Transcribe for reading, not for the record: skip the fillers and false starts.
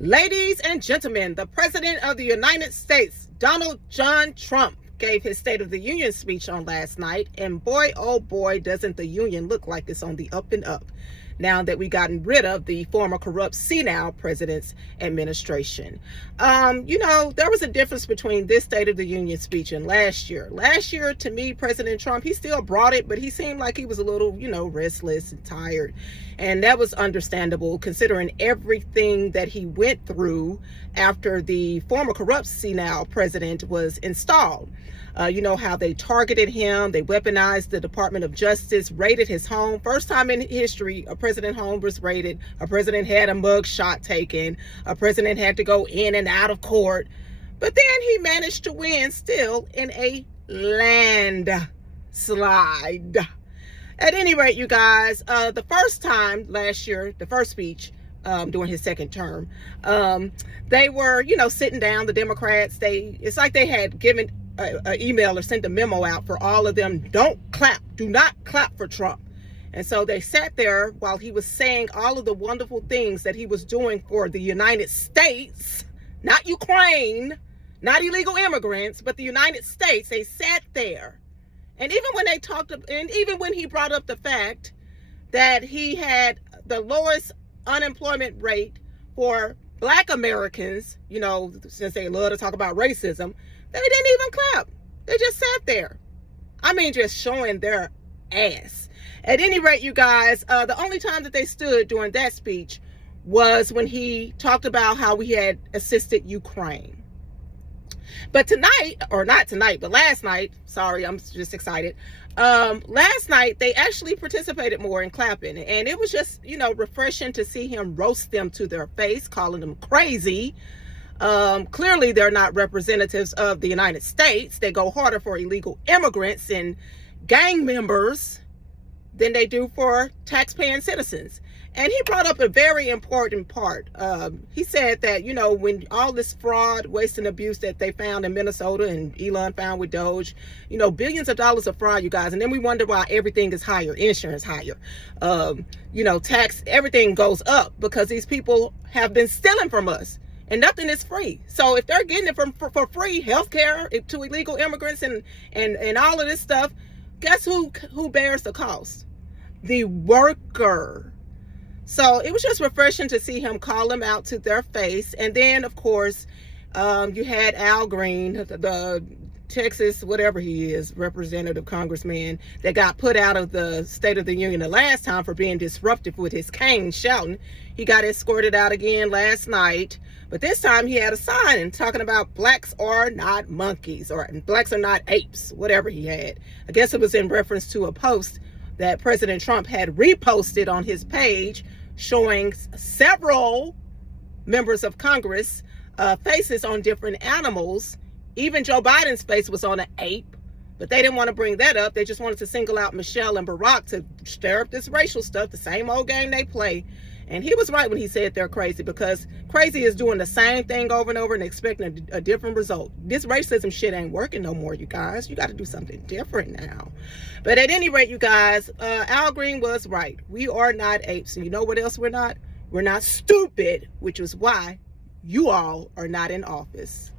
Ladies and gentlemen, the President of the United States, Donald John Trump, gave his State of the Union speech on last night, and boy, oh boy, doesn't the Union look like it's on the up and up now that we've gotten rid of the former corrupt senile president's administration. There was a difference between this State of the Union speech and last year. Last year, to me, President Trump, he still brought it, but he seemed like he was a little, restless and tired. And that was understandable considering everything that he went through after the former corrupt senile president was installed. You know how they targeted him, they weaponized the Department of Justice, raided his home. First time in history a president's home was raided. A president had a mug shot taken. A president had to go in and out of court. But then he managed to win still in a landslide. At any rate, you guys, the first time last year, the first speech during his second term, they were, sitting down, the Democrats, it's like they had given an email or sent a memo out for all of them, do not clap for Trump. And so they sat there while he was saying all of the wonderful things that he was doing for the United States, not Ukraine, not illegal immigrants, but the United States. They sat there. And even when he brought up the fact that he had the lowest unemployment rate for Black Americans, since they love to talk about racism, they didn't even clap. They just sat there. I mean, just showing their ass. At any rate, you guys, the only time that they stood during that speech was when he talked about how we had assisted Ukraine. But tonight, or not tonight, but last night, sorry, I'm just excited. Last night, they actually participated more in clapping. And it was just, refreshing to see him roast them to their face, calling them crazy. Clearly, they're not representatives of the United States. They go harder for illegal immigrants and gang members than they do for taxpaying citizens. And he brought up a very important part. He said that, when all this fraud, waste, and abuse that they found in Minnesota and Elon found with Doge, billions of dollars of fraud, you guys. And then we wonder why everything is higher, insurance higher, tax, everything goes up because these people have been stealing from us. And nothing is free. So if they're getting it for free, healthcare to illegal immigrants and all of this stuff, guess who bears the cost? The worker. So it was just refreshing to see him call them out to their face. And then, of course, you had Al Green, the Texas, whatever he is, representative congressman that got put out of the State of the Union the last time for being disruptive with his cane shouting. He got escorted out again last night. But this time he had a sign talking about blacks are not monkeys or blacks are not apes, whatever he had. I guess it was in reference to a post that President Trump had reposted on his page showing several members of Congress faces on different animals. Even Joe Biden's face was on an ape, but they didn't want to bring that up. They just wanted to single out Michelle and Barack to stir up this racial stuff, the same old game they play. And he was right when he said they're crazy, because crazy is doing the same thing over and over and expecting a different result. This racism shit ain't working no more, you guys. You got to do something different now. But at any rate, you guys, Al Green was right. We are not apes. And you know what else we're not? We're not stupid, which is why you all are not in office.